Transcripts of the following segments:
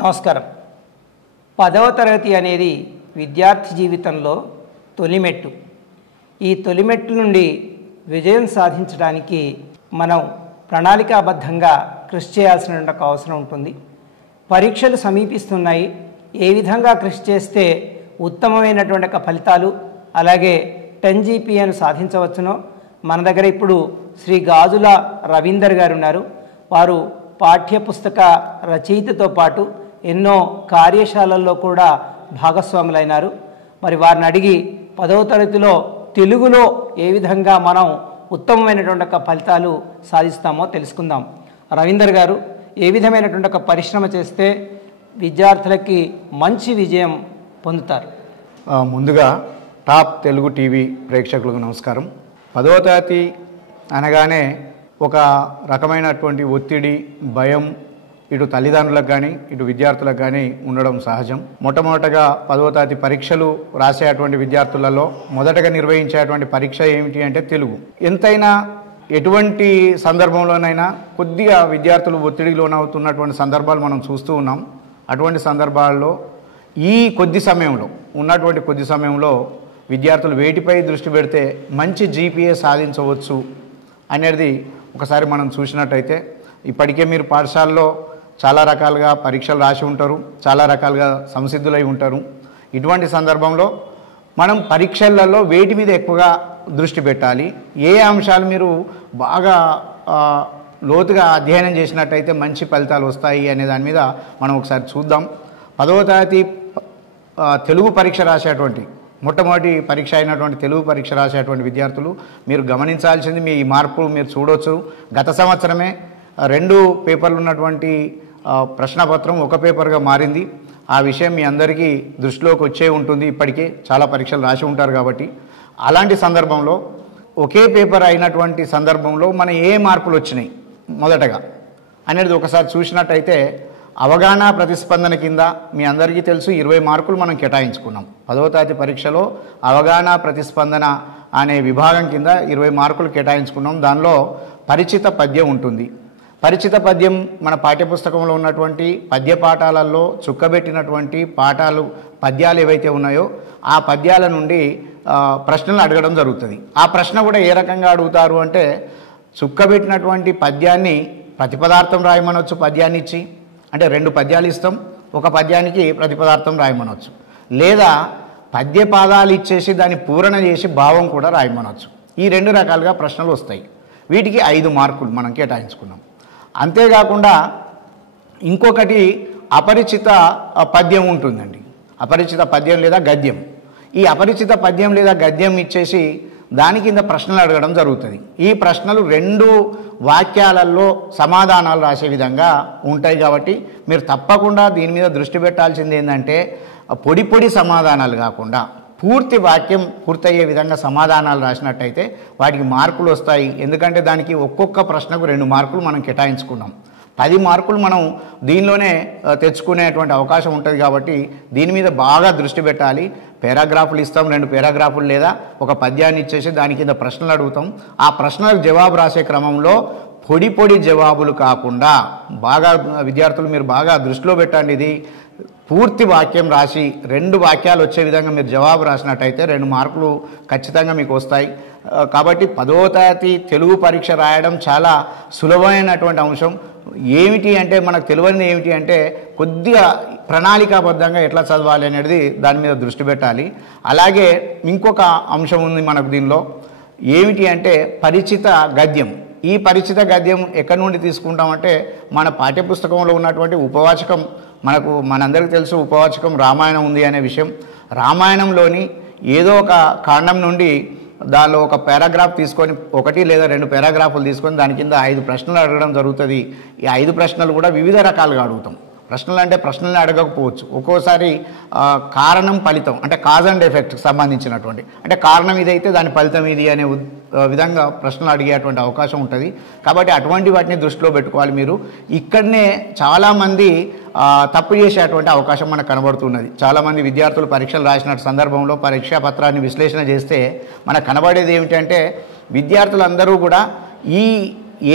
నమస్కారం. 10వ తరగతి అనేది విద్యార్థి జీవితంలో తొలిమెట్టు. ఈ తొలిమెట్టు నుండి విజయం సాధించడానికి మనం ప్రణాళికాబద్ధంగా కృషి చేయాల్సిన అవసరం ఉంటుంది. పరీక్షలు సమీపిస్తున్నాయి. ఏ విధంగా కృషి చేస్తే ఉత్తమమైనటువంటి ఫలితాలు అలాగే 10 GPAను సాధించవచ్చునో మన దగ్గర ఇప్పుడు శ్రీ గాజుల రవీందర్ గారు ఉన్నారు. వారు పాఠ్యపుస్తక రచయితతో పాటు ఎన్నో కార్యశాలల్లో కూడా భాగస్వాములైనారు. మరి వారిని అడిగి 10వ తరగతిలో తెలుగులో ఏ విధంగా మనం ఉత్తమమైనటువంటి ఫలితాలు సాధిస్తామో తెలుసుకుందాం. రవీందర్ గారు, ఏ విధమైనటువంటి పరిశ్రమ చేస్తే విద్యార్థులకి మంచి విజయం పొందుతారు? ముందుగా టాప్ తెలుగు టీవీ ప్రేక్షకులకు నమస్కారం. 10వ తరగతి అనగానే ఒక రకమైనటువంటి ఒత్తిడి, భయం ఇటు తల్లిదండ్రులకు కానీ ఇటు విద్యార్థులకు కానీ ఉండడం సహజం. మొట్టమొదటగా 10వ తరగతి పరీక్షలు రాసేటువంటి విద్యార్థులలో మొదటగా నిర్వహించేటువంటి పరీక్ష ఏమిటి అంటే తెలుగు. ఎంతైనా ఎటువంటి సందర్భంలోనైనా కొద్దిగా విద్యార్థులు ఒత్తిడికి లోనవుతున్నటువంటి సందర్భాలు మనం చూస్తూ ఉన్నాం. అటువంటి సందర్భాల్లో ఈ కొద్ది సమయంలో విద్యార్థులు వేటిపై దృష్టి పెడితే మంచి GPA సాధించవచ్చు అనేది ఒకసారి మనం చూసినట్టయితే, ఇప్పటికే మీరు పాఠశాలలో చాలా రకాలుగా పరీక్షలు రాసి ఉంటారు, చాలా రకాలుగా సంసిద్ధులై ఉంటారు. ఇటువంటి సందర్భంలో మనం పరీక్షలలో వేటి మీద ఎక్కువగా దృష్టి పెట్టాలి, ఏ అంశాలు మీరు బాగా లోతుగా అధ్యయనం చేసినట్టయితే మంచి ఫలితాలు వస్తాయి అనే దాని మీద మనం ఒకసారి చూద్దాం. 10వ తరగతి తెలుగు పరీక్ష రాసేటువంటి మొట్టమొదటి పరీక్ష అయినటువంటి తెలుగు పరీక్ష రాసేటువంటి విద్యార్థులు మీరు గమనించాల్సింది, మీ మార్పు మీరు చూడవచ్చు. గత సంవత్సరమే 2 పేపర్లు ఉన్నటువంటి ప్రశ్నపత్రం ఒక పేపర్గా మారింది. ఆ విషయం మీ అందరికీ దృష్టిలోకి వచ్చే ఉంటుంది. ఇప్పటికే చాలా పరీక్షలు రాసి ఉంటారు కాబట్టి. అలాంటి సందర్భంలో ఒకే పేపర్ అయినటువంటి సందర్భంలో మన ఏ మార్పులు వచ్చినాయి మొదటగా అనేది ఒకసారి చూసినట్టయితే, అవగాహన ప్రతిస్పందన కింద మీ అందరికీ తెలుసు 20 మార్కులు మనం కేటాయించుకున్నాం. 10వ తరగతి పరీక్షలో అవగాహన ప్రతిస్పందన అనే విభాగం కింద 20 మార్కులు కేటాయించుకున్నాం. దానిలో పరిచిత పద్యం ఉంటుంది. పరిచిత పద్యం మన పాఠ్యపుస్తకంలో ఉన్నటువంటి పద్య పాఠాలలో చుక్కబెట్టినటువంటి పద్యాలు ఏవైతే ఉన్నాయో ఆ పద్యాల నుండి ప్రశ్నలు అడగడం జరుగుతుంది. ఆ ప్రశ్న కూడా ఏ రకంగా అడుగుతారు అంటే, చుక్కబెట్టినటువంటి పద్యాన్ని ప్రతిపదార్థం రాయమనొచ్చు. పద్యాన్ని ఇచ్చి అంటే 2 పద్యాలు ఇస్తాం, ఒక పద్యానికి ప్రతిపదార్థం రాయమనొచ్చు. లేదా పద్య పాదాలు ఇచ్చేసి దాన్ని పూరణ చేసి భావం కూడా రాయమనొచ్చు. ఈ 2 రకాలుగా ప్రశ్నలు వస్తాయి. వీటికి 5 మార్కులు మనం కేటాయించుకున్నాం. అంతేకాకుండా ఇంకొకటి అపరిచిత పద్యం ఉంటుందండి. అపరిచిత పద్యం లేదా గద్యం. ఈ అపరిచిత పద్యం లేదా గద్యం ఇచ్చేసి దాని కింద ప్రశ్నలు అడగడం జరుగుతుంది. ఈ ప్రశ్నలు 2 వాక్యాలలో సమాధానాలు రాసే విధంగా ఉంటాయి. కాబట్టి మీరు తప్పకుండా దీని మీద దృష్టి పెట్టాల్సింది ఏంటంటే, పొడి సమాధానాలు కాకుండా పూర్తి వాక్యం పూర్తయ్యే విధంగా సమాధానాలు రాసినట్టయితే వాటికి మార్కులు వస్తాయి. ఎందుకంటే దానికి ఒక్కొక్క ప్రశ్నకు 2 మార్కులు మనం కేటాయించుకున్నాం. 10 మార్కులు మనం దీనిలోనే తెచ్చుకునేటువంటి అవకాశం ఉంటుంది. కాబట్టి దీని మీద బాగా దృష్టి పెట్టాలి. పారాగ్రాఫ్లు ఇస్తాం, 2 పారాగ్రాఫ్లు లేదా ఒక పద్యాన్ని ఇచ్చేసి దాని కింద ప్రశ్నలు అడుగుతాం. ఆ ప్రశ్నలకు జవాబు రాసే క్రమంలో పొడి జవాబులు కాకుండా బాగా విద్యార్థులు మీరు బాగా దృష్టిలో పెట్టండి. ఇది పూర్తి వాక్యం రాసి 2 వాక్యాలు వచ్చే విధంగా మీరు జవాబు రాసినట్టయితే 2 మార్కులు ఖచ్చితంగా మీకు వస్తాయి. కాబట్టి 10వ తరగతి తెలుగు పరీక్ష రాయడం చాలా సులభమైనటువంటి అంశం. ఏమిటి అంటే, మనకు తెలియనిది ఏమిటి అంటే, కొద్దిగా ప్రణాళికాబద్ధంగా ఎట్లా చదవాలి అనేది దాని మీద దృష్టి పెట్టాలి. అలాగే ఇంకొక అంశం ఉంది మనకు దీనిలో. ఏమిటి అంటే పరిచిత గద్యం. ఈ పరిచిత గద్యం ఎక్కడి నుండి తీసుకుంటామంటే, మన పాఠ్యపుస్తకంలో ఉన్నటువంటి ఉపవాచకం, మనందరికీ తెలుసు ఉపవాచకం రామాయణం ఉంది అనే విషయం. రామాయణంలోని ఏదో ఒక కాండం నుండి దానిలో ఒక పారాగ్రాఫ్ తీసుకొని 1 లేదా 2 పారాగ్రాఫ్లు తీసుకొని దాని కింద 5 ప్రశ్నలు అడగడం జరుగుతుంది. ఈ 5 ప్రశ్నలు కూడా వివిధ రకాలుగా అడుగుతాం. ప్రశ్నలు అంటే ప్రశ్నల్ని అడగకపోవచ్చు. ఒక్కోసారి కారణం ఫలితం అంటే కాజ్ అండ్ ఎఫెక్ట్కి సంబంధించినటువంటి, అంటే కారణం ఇదైతే దాని ఫలితం ఇది అనే విధంగా ప్రశ్నలు అడిగేటువంటి అవకాశం ఉంటుంది. కాబట్టి అటువంటి వాటిని దృష్టిలో పెట్టుకోవాలి. మీరు ఇక్కడనే చాలామంది తప్పు చేసేటువంటి అవకాశం మనకు కనబడుతున్నది. చాలామంది విద్యార్థులు పరీక్షలు రాసిన సందర్భంలో పరీక్షా పత్రాన్ని విశ్లేషణ చేస్తే మనకు కనబడేది ఏమిటంటే, విద్యార్థులందరూ కూడా ఈ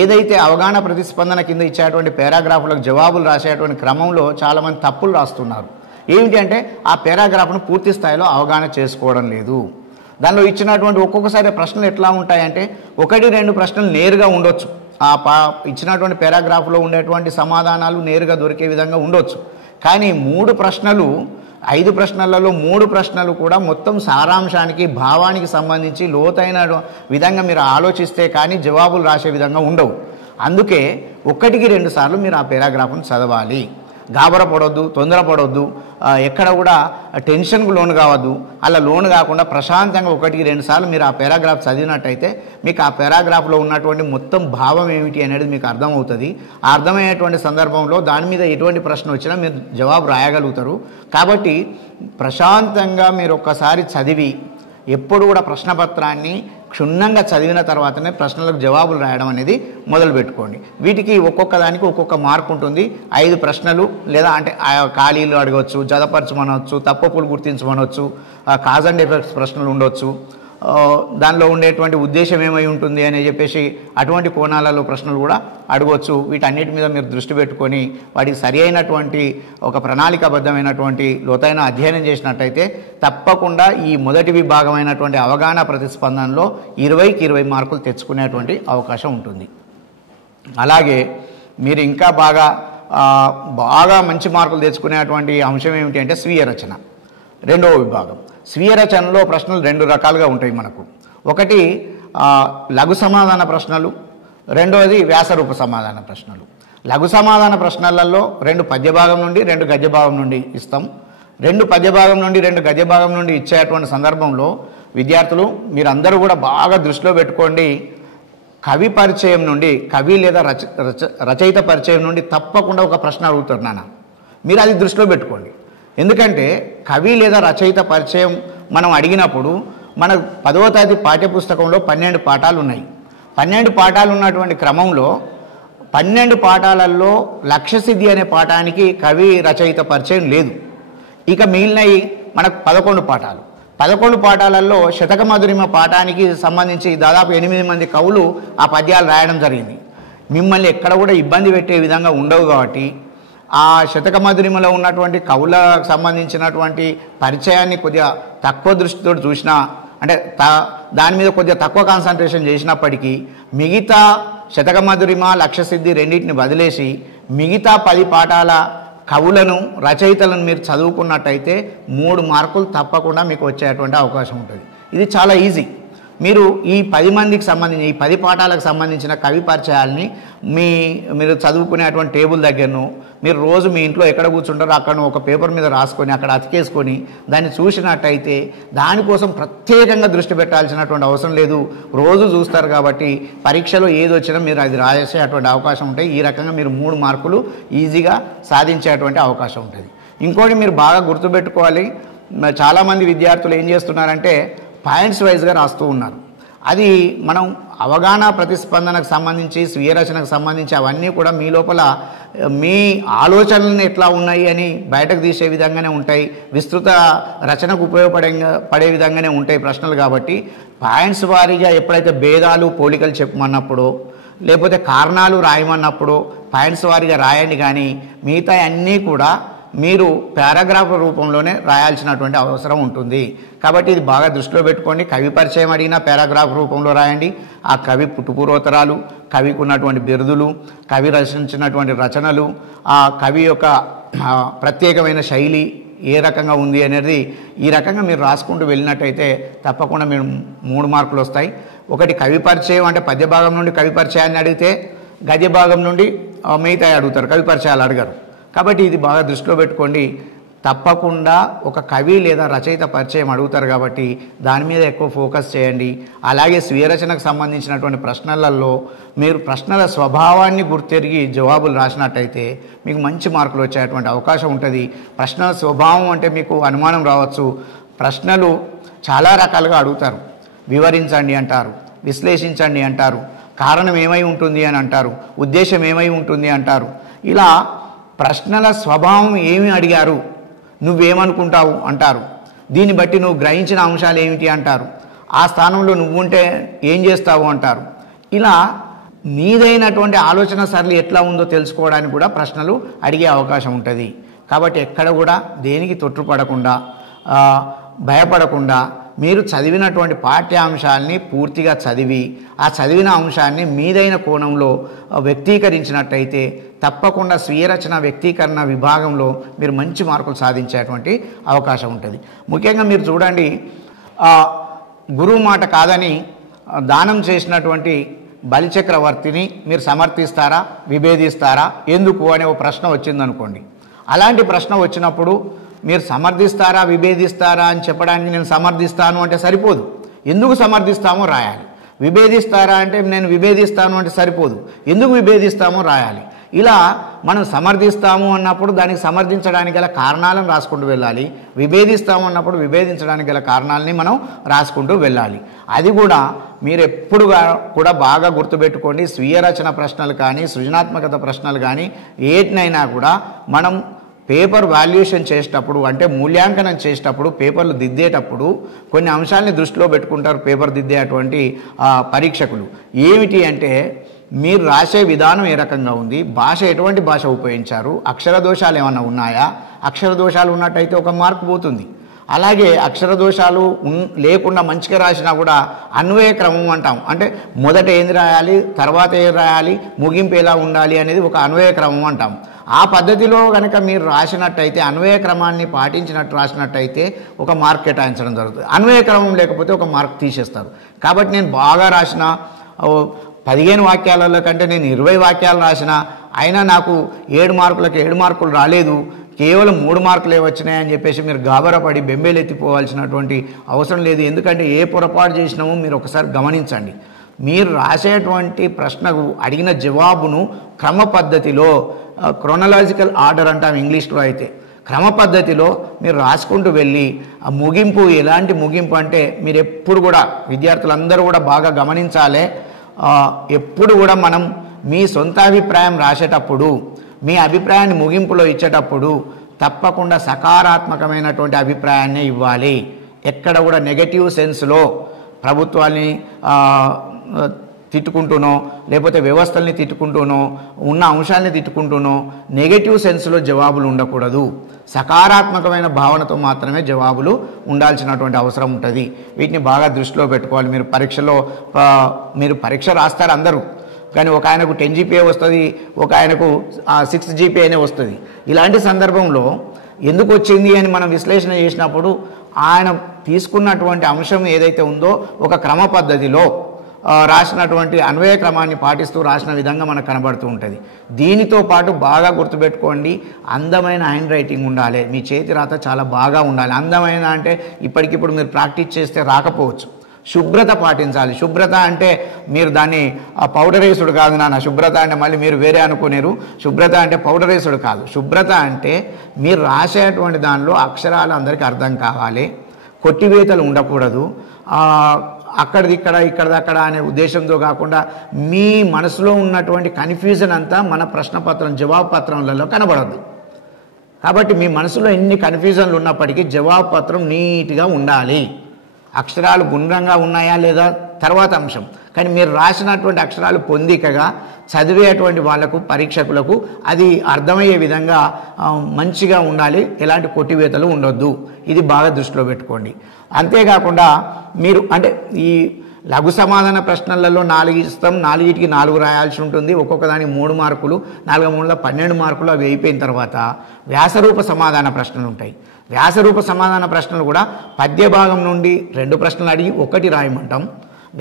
ఏదైతే అవగాహన ప్రతిస్పందన కింద ఇచ్చేటువంటి పారాగ్రాఫ్లకు జవాబులు రాసేటువంటి క్రమంలో చాలామంది తప్పులు రాస్తున్నారు. ఏమిటి అంటే ఆ పారాగ్రాఫ్ను పూర్తి స్థాయిలో అవగాహన చేసుకోవడం లేదు. దానిలో ఇచ్చినటువంటి ఒక్కొక్కసారి ప్రశ్నలు ఎట్లా ఉంటాయంటే 1-2 ప్రశ్నలు నేరుగా ఉండొచ్చు. ఇచ్చినటువంటి పారాగ్రాఫ్లో ఉండేటువంటి సమాధానాలు నేరుగా దొరికే విధంగా ఉండొచ్చు. కానీ 3 ప్రశ్నలు 5 ప్రశ్నలలో 3 ప్రశ్నలు కూడా మొత్తం సారాంశానికి భావానికి సంబంధించి లోతైన విధంగా మీరు ఆలోచిస్తే కానీ జవాబులు రాసే విధంగా ఉండవు. అందుకే 1-2 సార్లు మీరు ఆ పారాగ్రాఫ్ను చదవాలి. గాబరపడొద్దు, తొందరపడొద్దు, ఎక్కడ కూడా టెన్షన్కు లోను కావద్దు. అలా లోను కాకుండా ప్రశాంతంగా 1-2 సార్లు మీరు ఆ పారాగ్రాఫ్ చదివినట్టయితే మీకు ఆ పారాగ్రాఫ్లో ఉన్నటువంటి మొత్తం భావం ఏమిటి అనేది మీకు అర్థమవుతుంది. ఆ అర్థమయ్యేటువంటి సందర్భంలో దాని మీద ఎటువంటి ప్రశ్న వచ్చినా మీరు జవాబు రాయగలుగుతారు. కాబట్టి ప్రశాంతంగా మీరు ఒక్కసారి చదివి ఎప్పుడు కూడా ప్రశ్నపత్రాన్ని క్షుణ్ణంగా చదివిన తర్వాతనే ప్రశ్నలకు జవాబులు రాయడం అనేది మొదలు పెట్టుకోండి. వీటికి ఒక్కొక్క దానికి ఒక్కొక్క మార్క్ ఉంటుంది. 5 ప్రశ్నలు లేదా అంటే ఖాళీలు అడగవచ్చు, జతపరచమనవచ్చు, తప్పులు గుర్తించమనవచ్చు, కాజ్ అండ్ ఎఫెక్ట్స్ ప్రశ్నలు ఉండొచ్చు, దానిలో ఉండేటువంటి ఉద్దేశం ఏమై ఉంటుంది అని చెప్పేసి అటువంటి కోణాలలో ప్రశ్నలు కూడా అడగవచ్చు. వీటన్నిటి మీద మీరు దృష్టి పెట్టుకొని వాటికి సరి అయినటువంటి ఒక ప్రణాళికాబద్ధమైనటువంటి లోతైన అధ్యయనం చేసినట్టయితే తప్పకుండా ఈ మొదటి విభాగమైనటువంటి అవగాహన ప్రతిస్పందనలో 20కి 20 మార్కులు తెచ్చుకునేటువంటి అవకాశం ఉంటుంది. అలాగే మీరు ఇంకా బాగా మంచి మార్కులు తెచ్చుకునేటువంటి అంశం ఏమిటి అంటే స్వీయ రచన, రెండవ విభాగం. స్వీయ రచనలో ప్రశ్నలు 2 రకాలుగా ఉంటాయి మనకు. ఒకటి లఘు సమాధాన ప్రశ్నలు, రెండవది వ్యాసరూప సమాధాన ప్రశ్నలు. లఘు సమాధాన ప్రశ్నలలో 2 పద్యభాగం నుండి 2 గద్యభాగం నుండి ఇస్తాం. 2 పద్యభాగం నుండి 2 గద్యభాగం నుండి ఇచ్చేటువంటి సందర్భంలో విద్యార్థులు మీరందరూ కూడా బాగా దృష్టిలో పెట్టుకోండి. కవి పరిచయం నుండి, కవి లేదా రచయిత పరిచయం నుండి తప్పకుండా ఒక ప్రశ్న అడుగుతారు నాన్న, మీరు అది దృష్టిలో పెట్టుకోండి. ఎందుకంటే కవి లేదా రచయిత పరిచయం మనం అడిగినప్పుడు మన 10వ తరగతి పాఠ్యపుస్తకంలో 12 పాఠాలు ఉన్నాయి. 12 పాఠాలు ఉన్నటువంటి క్రమంలో 12 పాఠాలలో లక్ష్యసిద్ధి అనే పాఠానికి కవి రచయిత పరిచయం లేదు. ఇక మిగిలినవి మనకు 11 పాఠాలు. 11 పాఠాలలో శతక మధురిమ పాఠానికి సంబంధించి దాదాపు 8 మంది కవులు ఆ పద్యాలు రాయడం జరిగింది. మిమ్మల్ని ఎక్కడ కూడా ఇబ్బంది పెట్టే విధంగా ఉండవు కాబట్టి ఆ శతక మధురిమలో ఉన్నటువంటి కవులకు సంబంధించినటువంటి పరిచయాన్ని కొద్దిగా తక్కువ దృష్టితో చూసినా, అంటే దాని మీద కొద్దిగా తక్కువ కాన్సన్ట్రేషన్ చేసినప్పటికీ మిగతా శతక మధురిమ లక్ష్యసిద్ధి రెండింటిని వదిలేసి మిగతా 10 పాఠాల కవులను రచయితలను మీరు చదువుకున్నట్టయితే 3 మార్కులు తప్పకుండా మీకు వచ్చేటువంటి అవకాశం ఉంటుంది. ఇది చాలా ఈజీ. మీరు ఈ 10 మందికి సంబంధించి ఈ 10 పాఠాలకు సంబంధించిన కవి పరిచయాల్ని మీరు చదువుకునేటువంటి టేబుల్ దగ్గరను మీరు రోజు మీ ఇంట్లో ఎక్కడ కూర్చుంటారో అక్కడ ఒక పేపర్ మీద రాసుకొని అక్కడ అతికేసుకొని దాన్ని చూసినట్టయితే దానికోసం ప్రత్యేకంగా దృష్టి పెట్టాల్సినటువంటి అవసరం లేదు. రోజు చూస్తారు కాబట్టి పరీక్షలో ఏది వచ్చినా మీరు అది రాసేటువంటి అవకాశం ఉంటాయి. ఈ రకంగా మీరు 3 మార్కులు ఈజీగా సాధించేటువంటి అవకాశం ఉంటుంది. ఇంకోటి మీరు బాగా గుర్తుపెట్టుకోవాలి, చాలామంది విద్యార్థులు ఏం చేస్తున్నారంటే పాయింట్స్ వైజ్గా రాస్తూ ఉన్నారు. అది మనం అవగాహన ప్రతిస్పందనకు సంబంధించి స్వీయ రచనకు సంబంధించి అవన్నీ కూడా మీ లోపల మీ ఆలోచనలు ఎట్లా ఉన్నాయి అని బయటకు తీసే విధంగానే ఉంటాయి. విస్తృత రచనకు పడే విధంగానే ఉంటాయి ప్రశ్నలు. కాబట్టి పాయింట్స్ వారీగా ఎప్పుడైతే భేదాలు పోలికలు చెప్పమన్నప్పుడు లేకపోతే కారణాలు రాయమన్నప్పుడు పాయింట్స్ వారీగా రాయండి. కానీ మిగతా అన్నీ కూడా మీరు పారాగ్రాఫ్ రూపంలోనే రాయాల్సినటువంటి అవసరం ఉంటుంది. కాబట్టి ఇది బాగా దృష్టిలో పెట్టుకోండి. కవి పరిచయం అడిగినా పారాగ్రాఫ్ రూపంలో రాయండి. ఆ కవి పుట్టుపూర్వోత్తరాలు, కవికి ఉన్నటువంటి బిరుదులు, కవి రచించినటువంటి రచనలు, ఆ కవి యొక్క ప్రత్యేకమైన శైలి ఏ రకంగా ఉంది అనేది ఈ రకంగా మీరు రాసుకుంటూ వెళ్ళినట్టయితే తప్పకుండా మీరు 3 మార్కులు వస్తాయి. ఒకటి కవి పరిచయం అంటే పద్యభాగం నుండి కవి పరిచయాన్ని అడిగితే గద్య భాగం నుండి మిగతా అడుగుతారు, కవి పరిచయాలు అడగరు. కాబట్టి ఇది బాగా దృష్టిలో పెట్టుకోండి. తప్పకుండా ఒక కవి లేదా రచయిత పరిచయం అడుగుతారు కాబట్టి దాని మీద ఎక్కువ ఫోకస్ చేయండి. అలాగే స్వీయ రచనకు సంబంధించినటువంటి ప్రశ్నలలో మీరు ప్రశ్నల స్వభావాన్ని గుర్తెరిగి జవాబులు రాసినట్టయితే మీకు మంచి మార్కులు వచ్చేటువంటి అవకాశం ఉంటుంది. ప్రశ్నల స్వభావం అంటే మీకు అనుమానం రావచ్చు. ప్రశ్నలు చాలా రకాలుగా అడుగుతారు. వివరించండి అంటారు, విశ్లేషించండి అంటారు, కారణం ఏమై ఉంటుంది అని అంటారు, ఉద్దేశం ఏమై ఉంటుంది అంటారు. ఇలా ప్రశ్నల స్వభావం ఏమి అడిగారు, నువ్వేమనుకుంటావు అంటారు, దీన్ని బట్టి నువ్వు గ్రహించిన అంశాలు ఏమిటి అంటారు, ఆ స్థానంలో నువ్వు ఉంటే ఏం చేస్తావు అంటారు. ఇలా మీదైనటువంటి ఆలోచన సరళి ఎట్లా ఉందో తెలుసుకోవడానికి కూడా ప్రశ్నలు అడిగే అవకాశం ఉంటుంది. కాబట్టి ఎక్కడ కూడా దేనికి తొట్టుపడకుండా భయపడకుండా మీరు చదివినటువంటి పాఠ్యాంశాలని పూర్తిగా చదివి ఆ చదివిన అంశాన్ని మీదైన కోణంలో వ్యక్తీకరించినట్టయితే తప్పకుండా స్వీయ రచన వ్యక్తీకరణ విభాగంలో మీరు మంచి మార్కులు సాధించేటువంటి అవకాశం ఉంటుంది. ముఖ్యంగా మీరు చూడండి, గురువు మాట కాదని దానం చేసినటువంటి బలిచక్రవర్తిని మీరు సమర్థిస్తారా, విభేదిస్తారా, ఎందుకు అనే ఒక ప్రశ్న వచ్చిందనుకోండి. అలాంటి ప్రశ్న వచ్చినప్పుడు మీరు సమర్థిస్తారా, విభేదిస్తారా అని చెప్పడానికి నేను సమర్థిస్తాను అంటే సరిపోదు, ఎందుకు సమర్థిస్తామో రాయాలి. విభేదిస్తారా అంటే నేను విభేదిస్తాను అంటే సరిపోదు, ఎందుకు విభేదిస్తామో రాయాలి. ఇలా మనం సమర్థిస్తాము అన్నప్పుడు దానికి సమర్థించడానికి గల కారణాలను రాసుకుంటూ వెళ్ళాలి, విభేదిస్తాము అన్నప్పుడు విభేదించడానికి గల కారణాలని మనం రాసుకుంటూ వెళ్ళాలి. అది కూడా మీరు ఎప్పుడు కూడా బాగా గుర్తుపెట్టుకోండి. స్వీయ రచన ప్రశ్నలు కానీ సృజనాత్మకత ప్రశ్నలు కానీ ఏటినైనా కూడా మనం పేపర్ వాల్యుయేషన్ చేసేటప్పుడు అంటే మూల్యాంకనం చేసేటప్పుడు పేపర్లు దిద్దేటప్పుడు కొన్ని అంశాలని దృష్టిలో పెట్టుకుంటారు పేపర్ దిద్దేటువంటి పరీక్షకులు. ఏమిటి అంటే మీరు రాసే విధానం ఏ రకంగా ఉంది, భాష ఎటువంటి భాష ఉపయోగించారు, అక్షర దోషాలు ఏమన్నా ఉన్నాయా, అక్షర దోషాలు ఉన్నట్టయితే ఒక మార్కు పోతుంది. అలాగే అక్షర దోషాలు లేకుండా మంచిగా రాసినా కూడా అన్వయ క్రమం అంటాం, అంటే మొదట ఏంది రాయాలి, తర్వాత ఏది రాయాలి, ముగింపు ఎలా ఉండాలి అనేది ఒక అన్వయ క్రమం అంటాం. ఆ పద్ధతిలో కనుక మీరు రాసినట్టయితే అన్వయ క్రమాన్ని పాటించినట్టు రాసినట్టయితే ఒక మార్క్ కేటాయించడం జరుగుతుంది. అన్వయ క్రమం లేకపోతే ఒక మార్క్ తీసేస్తారు. కాబట్టి నేను బాగా రాసిన 15 వాక్యాలలో కంటే నేను 20 వాక్యాలు రాసిన అయినా నాకు 7 మార్కులకు 7 మార్కులు రాలేదు, కేవలం 3 మార్కులే వచ్చినాయని చెప్పేసి మీరు గాబరపడి బెంబేలెత్తిపోవాల్సినటువంటి అవసరం లేదు. ఎందుకంటే ఏ పొరపాటు చేసినామో మీరు ఒకసారి గమనించండి. మీరు రాసేటువంటి ప్రశ్నకు అడిగిన జవాబును క్రమ పద్ధతిలో క్రోనలాజికల్ ఆర్డర్ అంటాం ఇంగ్లీష్లో, అయితే క్రమ పద్ధతిలో మీరు రాసుకుంటూ వెళ్ళి ఆ ముగింపు ఎలాంటి ముగింపు అంటే మీరు ఎప్పుడు కూడా విద్యార్థులందరూ కూడా బాగా గమనించాలి. ఎప్పుడు కూడా మనం మీ సొంత అభిప్రాయం రాసేటప్పుడు మీ అభిప్రాయాన్ని ముగింపులో ఇచ్చేటప్పుడు తప్పకుండా సకారాత్మకమైనటువంటి అభిప్రాయాన్ని ఇవ్వాలి. ఎక్కడ కూడా నెగటివ్ సెన్స్లో ప్రభుత్వాన్ని తిట్టుకుంటూనో లేకపోతే వ్యవస్థల్ని తిట్టుకుంటూనో ఉన్న అంశాలని తిట్టుకుంటూనో నెగటివ్ సెన్స్లో జవాబులు ఉండకూడదు. సకారాత్మకమైన భావనతో మాత్రమే జవాబులు ఉండాల్సినటువంటి అవసరం ఉంటుంది. వీటిని బాగా దృష్టిలో పెట్టుకోవాలి. మీరు పరీక్ష రాస్తారు అందరూ, కానీ ఒక ఆయనకు 10 GPA వస్తుంది, ఒక ఆయనకు 6 GPAనే వస్తుంది. ఇలాంటి సందర్భంలో ఎందుకు వచ్చింది అని మనం విశ్లేషణ చేసినప్పుడు ఆయన తీసుకున్నటువంటి అంశం ఏదైతే ఉందో ఒక క్రమ పద్ధతిలో రాసినటువంటి అన్వయ క్రమాన్ని పాటిస్తూ రాసిన విధంగా మనకు కనబడుతూ ఉంటుంది. దీనితో పాటు బాగా గుర్తుపెట్టుకోండి, అందమైన హ్యాండ్ రైటింగ్ ఉండాలి. మీ చేతి రాత చాలా బాగా ఉండాలి. అందమైన అంటే ఇప్పటికిప్పుడు మీరు ప్రాక్టీస్ చేస్తే రాకపోవచ్చు. శుభ్రత పాటించాలి. శుభ్రత అంటే మీరు దాన్ని పౌడరేసుడు కాదు నాన్న, శుభ్రత అంటే మళ్ళీ మీరు వేరే అనుకునేరు. శుభ్రత అంటే పౌడరేసుడు కాదు. శుభ్రత అంటే మీరు రాసేటువంటి దానిలో అక్షరాలు అందరికీ అర్థం కావాలి, కొట్టివేతలు ఉండకూడదు, అక్కడిది ఇక్కడ ఇక్కడిది అక్కడ అనే ఉద్దేశంతో కాకుండా మీ మనసులో ఉన్నటువంటి కన్ఫ్యూజన్ అంతా మన ప్రశ్నపత్రం జవాబు పత్రంలలో కనబడద్దు. కాబట్టి మీ మనసులో ఎన్ని కన్ఫ్యూజన్లు ఉన్నప్పటికీ జవాబు పత్రం నీట్గా ఉండాలి. అక్షరాలు గుండ్రంగా ఉన్నాయా లేదా తర్వాత అంశం, కానీ మీరు రాసినటువంటి అక్షరాలు పొందికగా చదివేటువంటి వాళ్ళకు పరీక్షకులకు అది అర్థమయ్యే విధంగా మంచిగా ఉండాలి. ఎలాంటి కొట్టివేతలు ఉండొద్దు. ఇది బాగా దృష్టిలో పెట్టుకోండి. అంతేకాకుండా మీరు అంటే ఈ లఘు సమాధాన ప్రశ్నలలో 4 ఇస్తాం, 4కి 4 రాయాల్సి ఉంటుంది. ఒక్కొక్క దానికి 3 మార్కులు, 4 3 12 మార్కులు. అవి అయిపోయిన తర్వాత వ్యాసరూప సమాధాన ప్రశ్నలు ఉంటాయి. వ్యాసరూప సమాధాన ప్రశ్నలు కూడా పద్య భాగం నుండి 2 ప్రశ్నలు అడిగి 1 రాయమంటాం,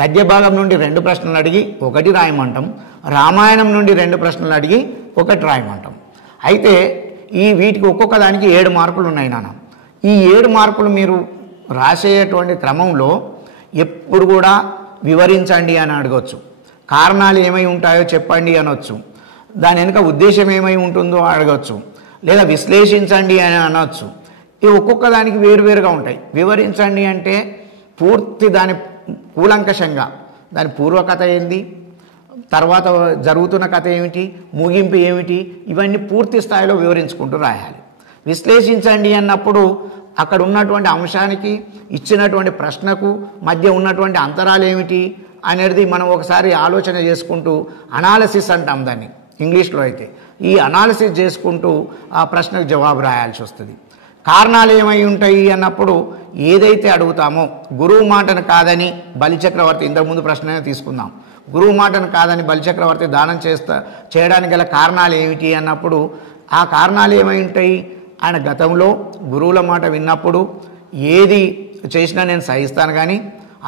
గద్య భాగం నుండి 2 ప్రశ్నలు అడిగి 1 రాయమంటాం, రామాయణం నుండి 2 ప్రశ్నలు అడిగి 1 రాయమంటాం. అయితే వీటికి ఒక్కొక్క దానికి 7 మార్కులు ఉన్నాయి నాన్న. ఈ 7 మార్కులు మీరు రాసేటువంటి క్రమంలో ఎప్పుడు కూడా వివరించండి అని అడగవచ్చు. కారణాలు ఏమై ఉంటాయో చెప్పండి అనొచ్చు. దాని వెనుక ఉద్దేశం ఏమై ఉంటుందో అడగచ్చు, లేదా విశ్లేషించండి అని అనొచ్చు. ఇవి ఒక్కొక్క దానికి వేరువేరుగా ఉంటాయి. వివరించండి అంటే పూర్తి దాని కూలంకషంగా దాని పూర్వకథ ఏంది, తర్వాత జరుగుతున్న కథ ఏమిటి, ముగింపు ఏమిటి, ఇవన్నీ పూర్తి స్థాయిలో వివరించుకుంటూ రాయాలి. విశ్లేషించండి అన్నప్పుడు అక్కడ ఉన్నటువంటి అంశానికి ఇచ్చినటువంటి ప్రశ్నకు మధ్య ఉన్నటువంటి అంతరాలు ఏమిటి అనేది మనం ఒకసారి ఆలోచన చేసుకుంటూ అనాలిసిస్ అంటాం దాన్ని ఇంగ్లీష్లో అయితే. ఈ అనాలిసిస్ చేసుకుంటూ ఆ ప్రశ్నకు జవాబు రాయాల్సి వస్తుంది. కారణాలు ఏమై ఉంటాయి అన్నప్పుడు ఏదైతే అడుగుతామో, గురువు మాటను కాదని బలిచక్రవర్తి, ఇంతకుముందు ప్రశ్న తీసుకుందాం, గురువు మాటను కాదని బలిచక్రవర్తి దానం చేయడానికి గల కారణాలు ఏమిటి అన్నప్పుడు ఆ కారణాలు ఏమై ఉంటాయి? ఆయన గతంలో గురువుల మాట విన్నప్పుడు ఏది చేసినా నేను సహిస్తాను కానీ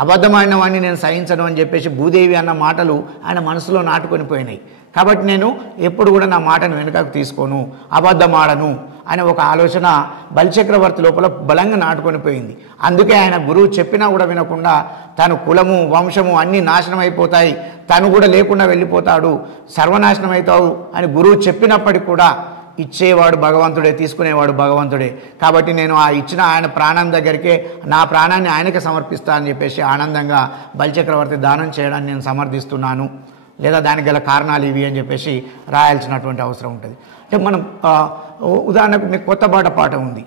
అబద్ధమైన వాడిని నేను సహించను అని చెప్పేసి భూదేవి అన్న మాటలు ఆయన మనసులో నాటుకొని పోయినాయి. కాబట్టి నేను ఎప్పుడు కూడా నా మాటను వెనుకకు తీసుకోను, అబద్ధమాడను అనే ఒక ఆలోచన బలిచక్రవర్తి లోపల బలంగా నాటుకొని పోయింది. అందుకే ఆయన గురువు చెప్పినా కూడా వినకుండా తను కులము వంశము అన్నీ నాశనం అయిపోతాయి, తను కూడా లేకుండా వెళ్ళిపోతాడు, సర్వనాశనం అవుతావు అని గురువు చెప్పినప్పటికీ కూడా ఇచ్చేవాడు భగవంతుడే, తీసుకునేవాడు భగవంతుడే. కాబట్టి నేను ఆ ఇచ్చిన ఆయన ప్రాణం దగ్గరికే నా ప్రాణాన్ని ఆయనకే సమర్పిస్తానని చెప్పేసి ఆనందంగా బలిచక్రవర్తి దానం చేయడాన్ని నేను సమర్థిస్తున్నాను, లేదా దానికి గల కారణాలు ఇవి అని చెప్పేసి రాయాల్సినటువంటి అవసరం ఉంటుంది. అంటే మనం ఉదాహరణకు మీకు కొత్తబాట పాఠం ఉంది.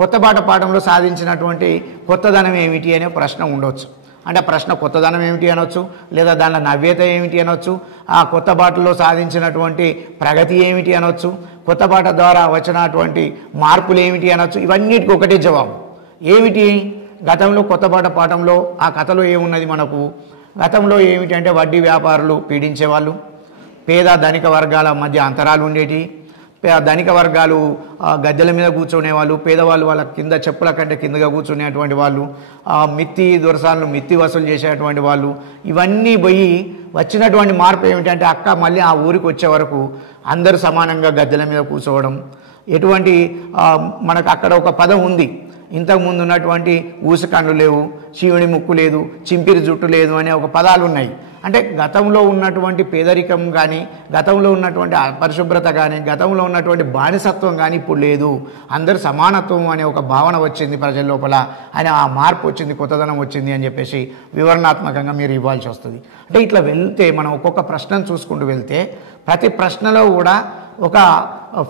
కొత్తబాట పాఠంలో సాధించినటువంటి కొత్తదనం ఏమిటి అనే ప్రశ్న ఉండొచ్చు. అంటే ప్రశ్న కొత్తదనం ఏమిటి అనొచ్చు, లేదా దానిలో నవ్యత ఏమిటి అనొచ్చు, ఆ కొత్త బాటలో సాధించినటువంటి ప్రగతి ఏమిటి అనొచ్చు, కొత్త బాట ద్వారా వచ్చినటువంటి మార్పులు ఏమిటి అనొచ్చు. ఇవన్నిటికీ ఒకటే జవాబు ఏమిటి? గతంలో కొత్త బాట పాఠంలో ఆ కథలో ఏమున్నది మనకు? గతంలో ఏమిటి అంటే వడ్డీ వ్యాపారులు పీడించేవాళ్ళు, పేద ధనిక వర్గాల మధ్య అంతరాలు ఉండేటి, ధనిక వర్గాలు గద్దెల మీద కూర్చునేవాళ్ళు, పేదవాళ్ళు వాళ్ళ కింద చెప్పుల కంటే కిందగా కూర్చునేటువంటి వాళ్ళు, మిత్తి దొరసాలను మిత్తి వసూలు చేసేటువంటి వాళ్ళు. ఇవన్నీ పోయి వచ్చినటువంటి మార్పు ఏమిటంటే అక్క మళ్ళీ ఆ ఊరికి వచ్చే వరకు అందరూ సమానంగా గద్దెల మీద కూర్చోవడం. ఎటువంటి మనకు అక్కడ ఒక పదం ఉంది, ఇంతకుముందు ఉన్నటువంటి ఊసకండ్లు లేవు, శివుని ముక్కు లేదు, చింపిరి జుట్టు లేదు అనే ఒక పదాలు ఉన్నాయి. అంటే గతంలో ఉన్నటువంటి పేదరికం కానీ, గతంలో ఉన్నటువంటి అపరిశుభ్రత కానీ, గతంలో ఉన్నటువంటి బానిసత్వం కానీ ఇప్పుడు లేదు, అందరూ సమానత్వం అనే ఒక భావన వచ్చింది ప్రజల లోపల, అని ఆ మార్పు వచ్చింది, కొత్తదనం వచ్చింది అని చెప్పేసి వివరణాత్మకంగా మీరు ఇవ్వాల్సి వస్తుంది. అంటే ఇట్లా వెళ్తే మనం ఒక్కొక్క ప్రశ్నను చూసుకుంటూ వెళ్తే ప్రతి ప్రశ్నలో కూడా ఒక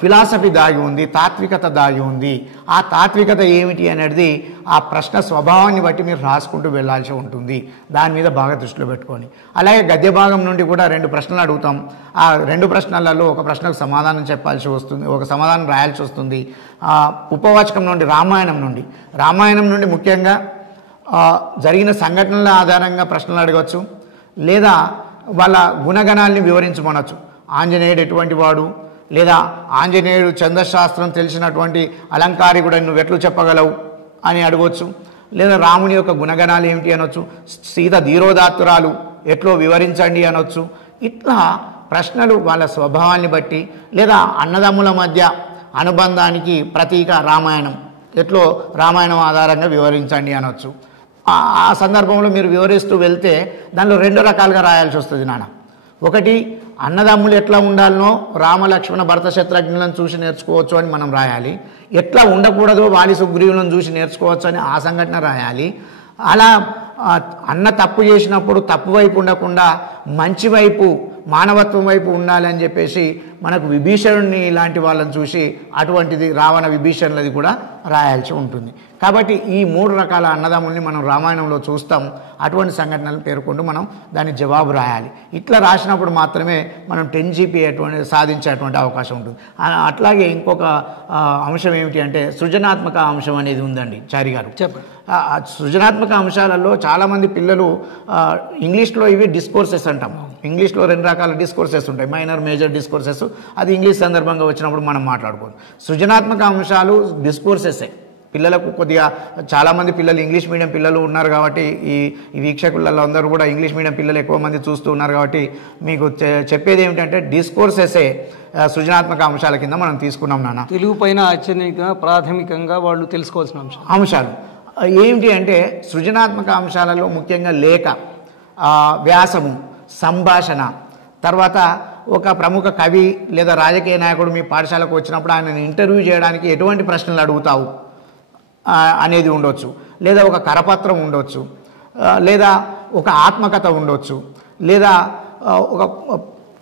ఫిలాసఫీ దాగి ఉంది, తాత్వికత దాగి ఉంది. ఆ తాత్వికత ఏమిటి అనేది ఆ ప్రశ్న స్వభావాన్ని బట్టి మీరు రాసుకుంటూ వెళ్ళాల్సి ఉంటుంది. దాని మీద బాగా దృష్టిలో పెట్టుకొని, అలాగే గద్య భాగం నుండి కూడా 2 ప్రశ్నలు అడుగుతాం. ఆ 2 ప్రశ్నలలో ఒక ప్రశ్నకు సమాధానం చెప్పాల్సి వస్తుంది, ఒక సమాధానం రాయాల్సి వస్తుంది. ఉపవాచకం నుండి రామాయణం నుండి ముఖ్యంగా జరిగిన సంఘటనల ఆధారంగా ప్రశ్నలు అడగవచ్చు, లేదా వాళ్ళ గుణగణాలని వివరించమనొచ్చు. ఆంజనేయుడు ఎటువంటి వాడు, లేదా ఆంజనేయుడు ఛందశాస్త్రం తెలిసినటువంటి అలంకారికుడు నువ్వు ఎట్లు చెప్పగలవు అని అడగవచ్చు, లేదా రాముని యొక్క గుణగణాలు ఏమిటి అనొచ్చు, సీత ధీరోదాత్తురాలు ఎట్లో వివరించండి అనొచ్చు. ఇట్లా ప్రశ్నలు వాళ్ళ స్వభావాన్ని బట్టి, లేదా అన్నదమ్ముల మధ్య అనుబంధానికి ప్రతీక రామాయణం, ఎట్లో రామాయణం ఆధారంగా వివరించండి అనొచ్చు. ఆ సందర్భంలో మీరు వివరిస్తూ వెళ్తే దానిలో 2 రకాలుగా రాయాల్సి వస్తుంది నాన్న. ఒకటి, అన్నదమ్ములు ఎట్లా ఉండాలనో రామ లక్ష్మణ భరత శత్రుఘ్నులను చూసి నేర్చుకోవచ్చు అని మనం రాయాలి. ఎట్లా ఉండకూడదో వాలి సుగ్రీవులను చూసి నేర్చుకోవచ్చు అని ఆ సంఘటన రాయాలి. అలా అన్న తప్పు చేసినప్పుడు తప్పు వైపు ఉండకుండా మంచి వైపు, మానవత్వం వైపు ఉండాలని చెప్పేసి మనకు విభీషణుని ఇలాంటి వాళ్ళని చూసి అటువంటిది రావణ విభీషణులది కూడా రాయాల్సి ఉంటుంది. కాబట్టి ఈ 3 రకాల అన్నదమ్ముల్ని మనం రామాయణంలో చూస్తాం. అటువంటి సంఘటనలు పేర్కొంటూ మనం దాని జవాబు రాయాలి. ఇట్లా రాసినప్పుడు మాత్రమే మనం 10 GPA సాధించేటువంటి అవకాశం ఉంటుంది. అట్లాగే ఇంకొక అంశం ఏమిటి అంటే సృజనాత్మక అంశం అనేది ఉందండి. చారి గారు చెప్పండి. సృజనాత్మక అంశాలలో చాలామంది పిల్లలు ఇంగ్లీష్లో ఇవి డిస్కోర్సెస్ అంటాం. ఇంగ్లీష్లో 2 రకాల డిస్కోర్సెస్ ఉంటాయి, మైనర్ మేజర్ డిస్కోర్సెస్. అది ఇంగ్లీష్ సందర్భంగా వచ్చినప్పుడు మనం మాట్లాడుకోవాలి. సృజనాత్మక అంశాలు డిస్కోర్సెసే. పిల్లలకు కొద్దిగా చాలామంది పిల్లలు ఇంగ్లీష్ మీడియం పిల్లలు ఉన్నారు కాబట్టి ఈ వీక్షకులలో అందరూ కూడా ఇంగ్లీష్ మీడియం పిల్లలు ఎక్కువ మంది చూస్తూ ఉన్నారు కాబట్టి మీకు చెప్పేది ఏమిటంటే డిస్కోర్సెసే సృజనాత్మక అంశాల కింద మనం తీసుకున్నాం నాన్న. తెలుగు పైన ప్రాథమికంగా వాళ్ళు తెలుసుకోవాల్సిన అంశాలు ఏమిటి అంటే సృజనాత్మక అంశాలలో ముఖ్యంగా లేఖ, వ్యాసము, సంభాషణ, తర్వాత ఒక ప్రముఖ కవి లేదా రాజకీయ నాయకుడు మీ పాఠశాలకు వచ్చినప్పుడు ఆయనను ఇంటర్వ్యూ చేయడానికి ఎటువంటి ప్రశ్నలు అడుగుతావు అనేది ఉండొచ్చు, లేదా ఒక కరపత్రం ఉండొచ్చు, లేదా ఒక ఆత్మకథ ఉండొచ్చు, లేదా ఒక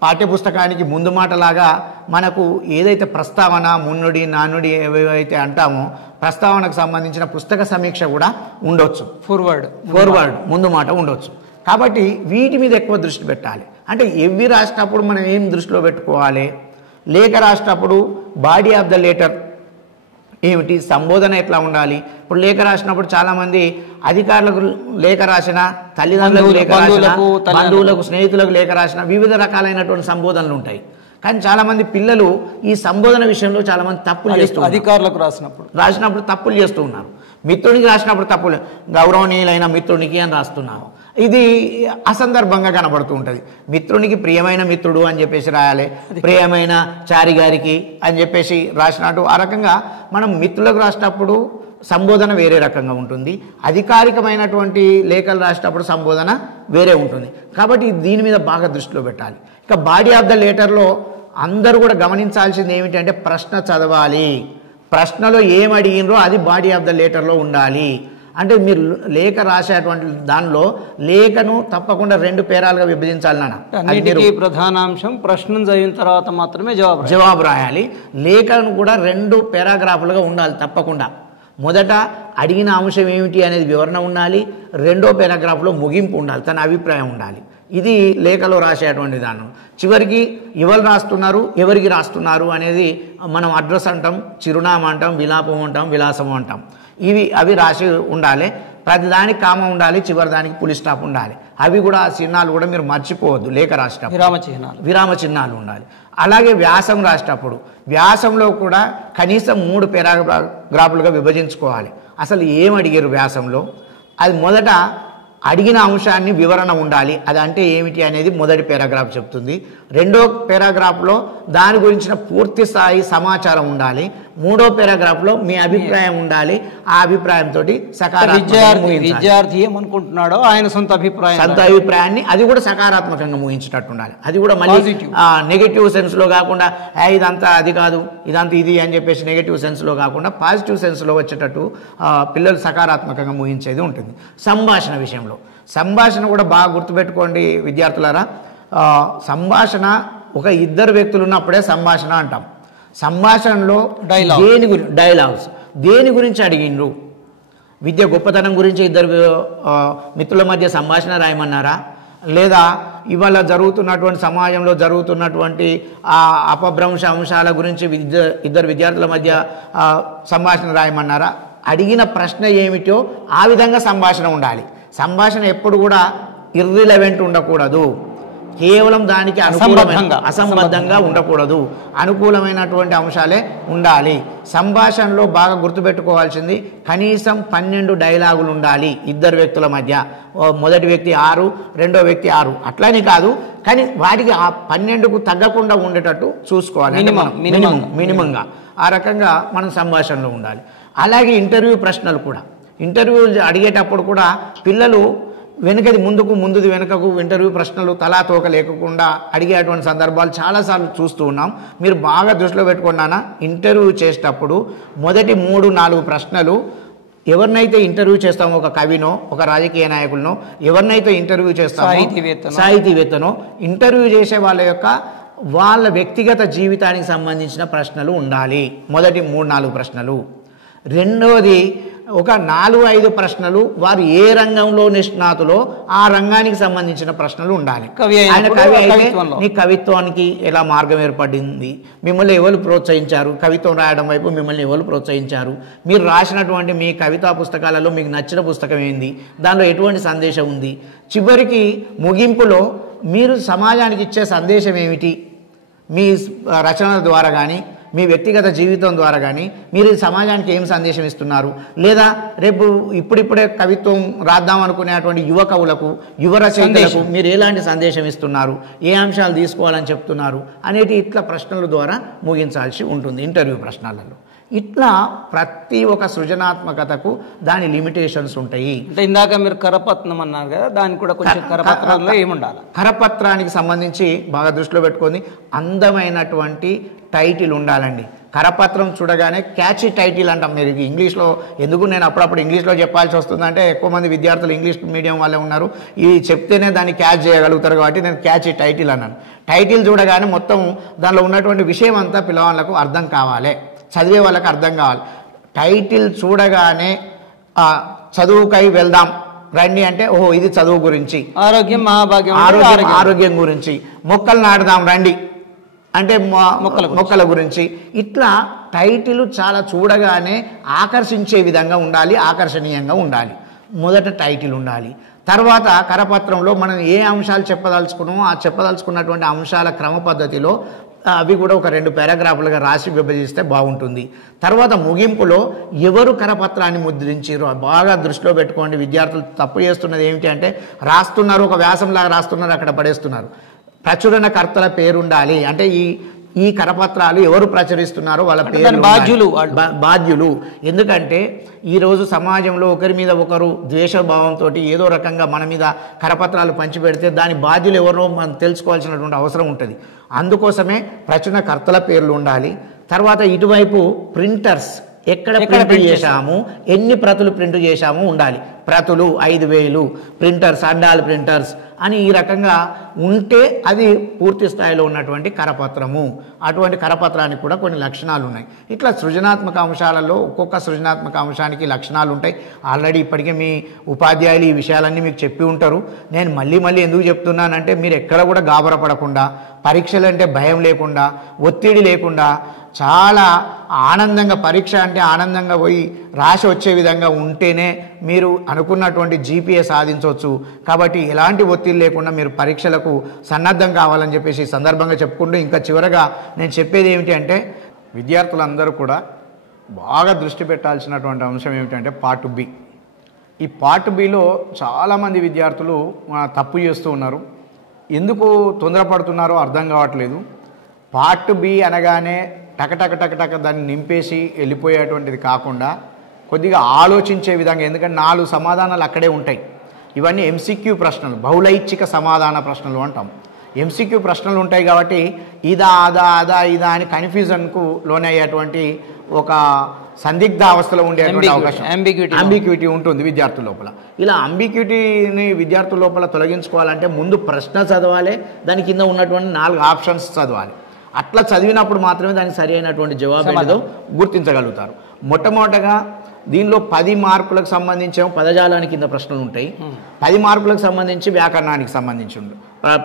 పాఠ్యపుస్తకానికి ముందు మాటలాగా మనకు ఏదైతే ప్రస్తావన, మున్నుడి, నానుడి ఏవైతే అంటామో ప్రస్తావనకు సంబంధించిన పుస్తక సమీక్ష కూడా ఉండొచ్చు. ఫోర్వర్డ్ ముందు మాట ఉండొచ్చు. కాబట్టి వీటి మీద ఎక్కువ దృష్టి పెట్టాలి. అంటే ఎవ్వి రాసినప్పుడు మనం ఏం దృష్టిలో పెట్టుకోవాలి? లేఖ రాసినప్పుడు బాడీ ఆఫ్ ద లెటర్ ఏమిటి, సంబోధన ఎట్లా ఉండాలి? ఇప్పుడు లేఖ రాసినప్పుడు చాలామంది అధికారులకు లేఖ రాసిన, తల్లిదండ్రులకు లేఖ రాసిన, బంధువులకు, స్నేహితులకు లేఖ రాసిన వివిధ రకాలైనటువంటి సంబోధనలు ఉంటాయి. కానీ చాలామంది పిల్లలు ఈ సంబోధన విషయంలో చాలామంది తప్పులు చేస్తున్నారు. అధికారులకు రాసినప్పుడు తప్పులు చేస్తూ ఉన్నారు. మిత్రునికి రాసినప్పుడు తప్పులు, గౌరవనీయులైన మిత్రునికి అని రాస్తున్నారు. ఇది అసందర్భంగా కనబడుతూ ఉంటుంది. మిత్రునికి ప్రియమైన మిత్రుడు అని చెప్పేసి రాయాలి, ప్రియమైన చారి గారికి అని చెప్పేసి రాసినట్టు. ఆ రకంగా మనం మిత్రులకు రాసినప్పుడు సంబోధన వేరే రకంగా ఉంటుంది, అధికారికమైనటువంటి లేఖలు రాసేటప్పుడు సంబోధన వేరే ఉంటుంది. కాబట్టి దీని మీద బాగా దృష్టిలో పెట్టాలి. ఇక బాడీ ఆఫ్ ద లెటర్లో అందరూ కూడా గమనించాల్సింది ఏమిటంటే ప్రశ్న చదవాలి. ప్రశ్నలో ఏం అడిగినరో అది బాడీ ఆఫ్ ద లెటర్లో ఉండాలి. అంటే మీరు లేఖ రాసేటువంటి దానిలో లేఖను తప్పకుండా 2 పేరాలుగా విభజించాలి నాన్న. అన్నిటికీ ప్రధానాంశం ప్రశ్నను చదివిన తర్వాత మాత్రమే జవాబు రాయాలి. లేఖను కూడా 2 పారాగ్రాఫ్లుగా ఉండాలి తప్పకుండా. మొదట అడిగిన అంశం ఏమిటి అనేది వివరణ ఉండాలి, 2వ పారాగ్రాఫ్లో ముగింపు ఉండాలి, తన అభిప్రాయం ఉండాలి. ఇది లేఖలో రాసేటువంటి దానం. చివరికి ఎవరు రాస్తున్నారు, ఎవరికి రాస్తున్నారు అనేది మనం అడ్రస్ అంటాం, చిరునామా అంటాం, విలాపం అంటాం, విలాసం అంటాం. అవి రాసి ఉండాలి. ప్రతిదానికి కామ ఉండాలి, చివరి దానికి పులి స్టాప్ ఉండాలి. అవి కూడా చిహ్నాలు కూడా మీరు మర్చిపోవద్దు. లేఖ రాసేటప్పుడు విరామ చిహ్నాలు ఉండాలి. అలాగే వ్యాసం రాసేటప్పుడు వ్యాసంలో కూడా కనీసం 3 పారాగ్రాఫ్లుగా విభజించుకోవాలి. అసలు ఏం అడిగారు వ్యాసంలో, అది మొదట అడిగిన అంశాన్ని వివరణ ఉండాలి. అది అంటే ఏమిటి అనేది మొదటి పారాగ్రాఫ్ చెప్తుంది. 2వ పారాగ్రాఫ్లో దాని గురించిన పూర్తి స్థాయి సమాచారం ఉండాలి. 3వ పారాగ్రాఫ్లో మీ అభిప్రాయం ఉండాలి. ఆ అభిప్రాయంతో విద్యార్థి ఏమనుకుంటున్నాడో ఆయన సొంత అభిప్రాయాన్ని అది కూడా సకారాత్మకంగా ముగించేటట్టు ఉండాలి. అది కూడా మళ్ళీ నెగటివ్ సెన్స్లో కాకుండా ఇదంతా అది కాదు, ఇదంతా ఇది అని చెప్పేసి నెగటివ్ సెన్స్లో కాకుండా పాజిటివ్ సెన్స్లో వచ్చేటట్టు పిల్లలు సకారాత్మకంగా ముగించేది ఉంటుంది. సంభాషణ విషయంలో సంభాషణ కూడా బాగా గుర్తుపెట్టుకోండి విద్యార్థులారా. సంభాషణ ఒక 2 వ్యక్తులు ఉన్నప్పుడే సంభాషణ అంటాం. సంభాషణలో డైలాగ్స్ దేని గురించి అడిగిండ్రు? విద్య గొప్పతనం గురించి 2 మిత్రుల మధ్య సంభాషణ రాయమన్నారా? లేదా ఇవాళ జరుగుతున్నటువంటి సమాజంలో జరుగుతున్నటువంటి అపభ్రంశ అంశాల గురించి 2 విద్యార్థుల మధ్య సంభాషణ రాయమన్నారా? అడిగిన ప్రశ్న ఏమిటో ఆ విధంగా సంభాషణ ఉండాలి. సంభాషణ ఎప్పుడు కూడా ఇర్రిలవెంట్ ఉండకూడదు, కేవలం దానికి అసంబద్ధంగా ఉండకూడదు, అనుకూలమైనటువంటి అంశాలే ఉండాలి. సంభాషణలో బాగా గుర్తుపెట్టుకోవాల్సింది కనీసం 12 డైలాగులు ఉండాలి 2 వ్యక్తుల మధ్య. మొదటి వ్యక్తి 6, రెండో వ్యక్తి 6 అట్లని కాదు, కానీ వాటికి ఆ 12కు తగ్గకుండా ఉండేటట్టు చూసుకోవాలి, మినిమంగా. ఆ రకంగా మనం సంభాషణలో ఉండాలి. అలాగే ఇంటర్వ్యూ ప్రశ్నలు కూడా, ఇంటర్వ్యూ అడిగేటప్పుడు కూడా పిల్లలు వెనుకది ముందుకు, ముందుది వెనుకకు ఇంటర్వ్యూ ప్రశ్నలు తలా తోక లేకుండా అడిగేటువంటి సందర్భాలు చాలాసార్లు చూస్తూ ఉన్నాం. మీరు బాగా దృష్టిలో పెట్టుకున్నానా, ఇంటర్వ్యూ చేసేటప్పుడు మొదటి 3-4 ప్రశ్నలు ఎవరినైతే ఇంటర్వ్యూ చేస్తామో, ఒక కవినో, ఒక రాజకీయ నాయకులనో, ఎవరినైతే ఇంటర్వ్యూ చేస్తామో, సాహితీవేత్తనో, ఇంటర్వ్యూ చేసే వాళ్ళ వ్యక్తిగత జీవితానికి సంబంధించిన ప్రశ్నలు ఉండాలి. మొదటి 3-4 ప్రశ్నలు. రెండవది ఒక 4-5 ప్రశ్నలు వారు ఏ రంగంలో నిష్ణాతులో ఆ రంగానికి సంబంధించిన ప్రశ్నలు ఉండాలి. ఆయన కవి అయితే నీ కవిత్వానికి ఎలా మార్గం ఏర్పడింది, మిమ్మల్ని ఎవరు ప్రోత్సహించారు, కవిత్వం రాయడం వైపు మిమ్మల్ని ఎవరు ప్రోత్సహించారు, మీరు రాసినటువంటి మీ కవితా పుస్తకాలలో మీకు నచ్చిన పుస్తకం ఏంది, దానిలో ఎటువంటి సందేశం ఉంది, చివరికి ముగింపులో మీరు సమాజానికి ఇచ్చే సందేశం ఏమిటి, మీ రచనల ద్వారా కానీ మీ వ్యక్తిగత జీవితం ద్వారా కానీ మీరు సమాజానికి ఏం సందేశం ఇస్తున్నారు, లేదా రేపు ఇప్పుడిప్పుడే కవిత్వం రాద్దాం అనుకునేటువంటి యువ కవులకు, యువ రచయితలకు మీరు ఎలాంటి సందేశం ఇస్తున్నారు, ఏ అంశాలు తీసుకోవాలని చెప్తున్నారు అనేది ఇట్లా ప్రశ్నల ద్వారా ముగించాల్సి ఉంటుంది ఇంటర్వ్యూ ప్రశ్నలలో. ఇట్లా ప్రతి ఒక్క సృజనాత్మకతకు దాని లిమిటేషన్స్ ఉంటాయి. అంటే ఇందాక మీరు కరపత్రం అన్నారు కదా, దానికి కూడా కొంచెం కరపత్రంలో ఏముండాలి? కరపత్రానికి సంబంధించి బాగా దృష్టిలో పెట్టుకొని అందమైనటువంటి టైటిల్ ఉండాలండి. కరపత్రం చూడగానే క్యాచీ టైటిల్ అంటాం. మీరు ఇంగ్లీష్లో ఎందుకు నేను అప్పుడప్పుడు ఇంగ్లీష్లో చెప్పాల్సి వస్తుందంటే ఎక్కువ మంది విద్యార్థులు ఇంగ్లీష్ మీడియం వాళ్ళే ఉన్నారు. ఇవి చెప్తేనే దాన్ని క్యాచ్ చేయగలుగుతారు కాబట్టి నేను క్యాచీ టైటిల్ అన్నాను. టైటిల్ చూడగానే మొత్తం దానిలో ఉన్నటువంటి విషయం అంతా పిల్లవాళ్ళకు అర్థం కావాలి, చదివే వాళ్ళకి అర్థం కావాలి. టైటిల్ చూడగానే చదువుకై వెళ్దాం రండి అంటే ఓహో ఇది చదువు గురించి, ఆరోగ్యం మహాభాగ్యం, ఆరోగ్యం గురించి, మొక్కలు నాటుదాం రండి అంటే మొక్కల గురించి. ఇట్లా టైటిల్ చాలా చూడగానే ఆకర్షించే విధంగా ఉండాలి, ఆకర్షణీయంగా ఉండాలి. మొదట టైటిల్ ఉండాలి. తర్వాత కరపత్రంలో మనం ఏ అంశాలు చెప్పదలుచుకున్నామో ఆ చెప్పదలుచుకున్నటువంటి అంశాల క్రమ పద్ధతిలో అవి కూడా ఒక 2 పారాగ్రాఫ్లుగా రాసి విభజిస్తే బాగుంటుంది. తర్వాత ముగింపులో ఎవరు కరపత్రాన్ని ముద్రించారో బాగా దృష్టిలో పెట్టుకోండి. విద్యార్థులు తప్పు చేస్తున్నది ఏమిటి అంటే రాస్తున్నారు, ఒక వ్యాసంలాగా రాస్తున్నారు, అక్కడ పడేస్తున్నారు. ప్రచురణకర్తల పేరుండాలి. అంటే ఈ కరపత్రాలు ఎవరు ప్రచురిస్తున్నారో వాళ్ళ పేరు బాధ్యులు. ఎందుకంటే ఈరోజు సమాజంలో ఒకరి మీద ఒకరు ద్వేషభావంతో ఏదో రకంగా మన మీద కరపత్రాలు పంచిపెడితే దాని బాధ్యులు ఎవరో మనం తెలుసుకోవాల్సినటువంటి అవసరం ఉంటుంది. అందుకోసమే ప్రచురణకర్తల పేర్లు ఉండాలి. తర్వాత ఇటువైపు ప్రింటర్స్ ఎక్కడ ప్రింట్ చేశాము, ఎన్ని ప్రతులు ప్రింట్ చేశాము ఉండాలి. ప్రతులు 5,000, ప్రింటర్స్ అడ్డాల్ ప్రింటర్స్ అని ఈ రకంగా ఉంటే అది పూర్తి స్థాయిలో ఉన్నటువంటి కరపత్రము. అటువంటి కరపత్రానికి కూడా కొన్ని లక్షణాలు ఉన్నాయి. ఇట్లా సృజనాత్మక అంశాలలో ఒక్కొక్క సృజనాత్మక అంశానికి లక్షణాలు ఉంటాయి. ఆల్రెడీ ఇప్పటికే మీ ఉపాధ్యాయులు ఈ విషయాలన్నీ మీకు చెప్పి ఉంటారు. నేను మళ్ళీ ఎందుకు చెప్తున్నానంటే మీరు ఎక్కడ కూడా గాబరపడకుండా, పరీక్షలు అంటే భయం లేకుండా, ఒత్తిడి లేకుండా చాలా ఆనందంగా పరీక్ష అంటే ఆనందంగా పోయి రాసి వచ్చే విధంగా ఉంటేనే మీరు అనుకున్నటువంటి జీపీఏ సాధించవచ్చు. కాబట్టి ఎలాంటి ఒత్తిడి లేకుండా మీరు పరీక్షలకు సన్నద్ధం కావాలని చెప్పేసి ఈ సందర్భంగా చెప్పుకుంటూ ఇంకా చివరగా నేను చెప్పేది ఏమిటి అంటే విద్యార్థులందరూ కూడా బాగా దృష్టి పెట్టాల్సినటువంటి అంశం ఏమిటంటే పార్ట్ బి. ఈ పార్ట్ బిలో చాలామంది విద్యార్థులు తప్పు చేస్తూ ఉన్నారు. ఎందుకు తొందరపడుతున్నారో అర్థం కావట్లేదు. పార్ట్ బి అనగానే టక దాన్ని నింపేసి వెళ్ళిపోయేటువంటిది కాకుండా కొద్దిగా ఆలోచించే విధంగా, ఎందుకంటే 4 సమాధానాలు అక్కడే ఉంటాయి. ఇవన్నీ ఎంసీక్యూ ప్రశ్నలు, బహుళైచ్ఛిక సమాధాన ప్రశ్నలు అంటాం. ఎంసీక్యూ ప్రశ్నలు ఉంటాయి కాబట్టి ఇదా ఇదా అని కన్ఫ్యూజన్కు లోనయ్యేటువంటి ఒక సందిగ్ధ అవస్థలో ఉండేటువంటి అవకాశం, అంబిక్యూటీ ఉంటుంది విద్యార్థుల లోపల. ఇలా అంబిక్యూటీని విద్యార్థుల లోపల తొలగించుకోవాలంటే ముందు ప్రశ్న చదవాలి, దాని కింద ఉన్నటువంటి 4 ఆప్షన్స్ చదవాలి. అట్లా చదివినప్పుడు మాత్రమే దానికి సరి అయినటువంటి జవాబు ఏదో గుర్తించగలుగుతారు. మొట్టమొదటగా దీనిలో 10 మార్కులకు సంబంధించి పదజాలానికి కింద ప్రశ్నలు ఉంటాయి, 10 మార్కులకు సంబంధించి వ్యాకరణానికి సంబంధించి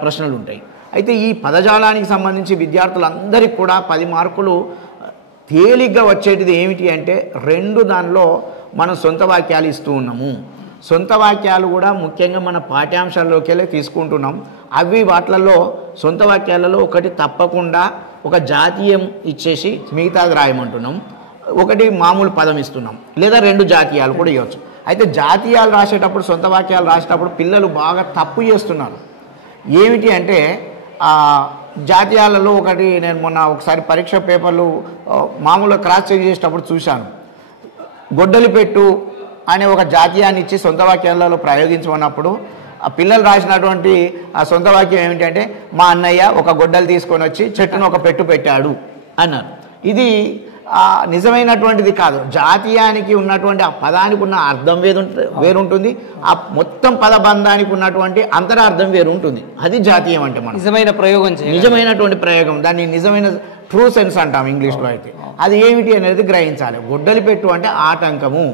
ప్రశ్నలు ఉంటాయి. అయితే ఈ పదజాలానికి సంబంధించి విద్యార్థులందరికీ కూడా 10 మార్కులు తేలిగ్గా వచ్చేటిది ఏమిటి అంటే 2 దానిలో మనం సొంత వాక్యాలు ఇస్తూ ఉన్నాము. సొంత వాక్యాలు కూడా ముఖ్యంగా మన పాఠ్యాంశాల్లోకి వెళ్ళి తీసుకుంటున్నాం. అవి వాటిలలో సొంత వాక్యాలలో ఒకటి తప్పకుండా ఒక జాతీయం ఇచ్చేసి మిగతాది రాయమంటున్నాం, ఒకటి మామూలు పదం ఇస్తున్నాం, లేదా 2 జాతీయాలు కూడా ఇవ్వచ్చు. అయితే జాతీయాలు రాసేటప్పుడు, సొంత వాక్యాలు రాసేటప్పుడు పిల్లలు బాగా తప్పు చేస్తున్నారు. ఏమిటి అంటే జాతీయాలలో ఒకటి నేను మొన్న ఒకసారి పరీక్ష పేపర్లు మామూలుగా క్రాస్ చెక్ చేసేటప్పుడు చూశాను. గొడ్డలి పెట్టు అనే ఒక జాతీయాన్ని ఇచ్చి సొంత వాక్యాలలో ప్రయోగించమన్నప్పుడు ఆ పిల్లలు రాసినటువంటి ఆ సొంత వాక్యం ఏమిటంటే మా అన్నయ్య ఒక గొడ్డలు తీసుకొని వచ్చి చెట్టును ఒక పెట్టు పెట్టాడు అన్నారు. ఇది నిజమైనటువంటిది కాదు. జాతీయానికి ఉన్నటువంటి ఆ పదానికి ఉన్న అర్థం వేరుంటుంది, ఆ మొత్తం పదబంధానికి ఉన్నటువంటి అంతరార్థం వేరుంటుంది. అది జాతీయం అంటే మనం నిజమైనటువంటి ప్రయోగం, దాన్ని నిజమైన ట్రూ సెన్స్ అంటాం ఇంగ్లీష్లో. అయితే అది ఏమిటి అనేది గ్రహించాలి. గొడ్డలి పెట్టు అంటే ఆటంకము,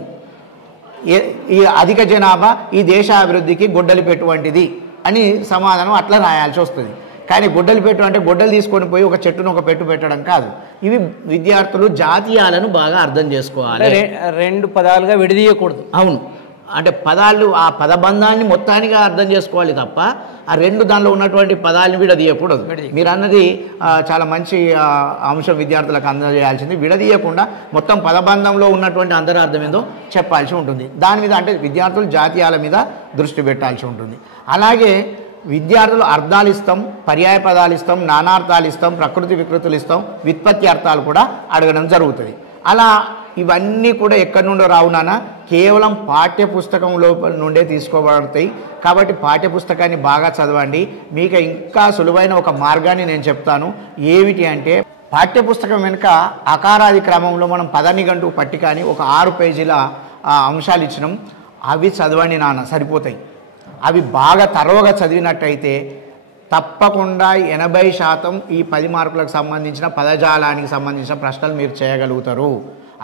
ఈ అధిక జనాభా ఈ దేశ అభివృద్ధికి గొడ్డలి పెట్టువంటిది అని సమాధానం అట్లా రాయాల్సి వస్తుంది. కానీ గొడ్డలి పెట్టు అంటే గొడ్డలు తీసుకొని పోయి ఒక చెట్టును ఒక పెట్టు పెట్టడం కాదు. ఇవి విద్యార్థులు జాతీయాలను బాగా అర్థం చేసుకోవాలి. 2 పదాలుగా విడదీయకూడదు. అవును, అంటే పదాలు ఆ పదబంధాన్ని మొత్తానిగా అర్థం చేసుకోవాలి తప్ప ఆ 2 దానిలో ఉన్నటువంటి పదాలను విడదీయకూడదు. మీరు అన్నది చాలా మంచి అంశం, విద్యార్థులకు అందజేయాల్సింది. విడదీయకుండా మొత్తం పదబంధంలో ఉన్నటువంటి అంతరార్థం ఏందో చెప్పాల్సి ఉంటుంది. దాని మీద అంటే విద్యార్థులు జాతీయాల మీద దృష్టి పెట్టాల్సి ఉంటుంది. అలాగే విద్యార్థులు అర్థాలు ఇస్తాం, పర్యాయ పదాలు ఇస్తాం, నానార్థాలు ఇస్తాం, ప్రకృతి వికృతులు ఇస్తాం, వ్యుత్పత్తి అర్థాలు కూడా అడగడం జరుగుతుంది. అలా ఇవన్నీ కూడా ఎక్కడి నుండో రావునానా కేవలం పాఠ్య పుస్తకం లోపల నుండే తీసుకోబడతాయి. కాబట్టి పాఠ్యపుస్తకాన్ని బాగా చదవండి. మీకు ఇంకా సులువైన ఒక మార్గాన్ని నేను చెప్తాను. ఏమిటి అంటే పాఠ్యపుస్తకం వెనుక అకారాది క్రమంలో మనం పద నిఘంటు పట్టిక అని ఒక 6 పేజీల అంశాలు ఇచ్చినాం. అవి చదవండి నాన్న, సరిపోతాయి. అవి బాగా తరోగా చదివినట్టయితే తప్పకుండా 80% ఈ 10 మార్కులకు సంబంధించిన పదజాలానికి సంబంధించిన ప్రశ్నలు మీరు చేయగలుగుతారు.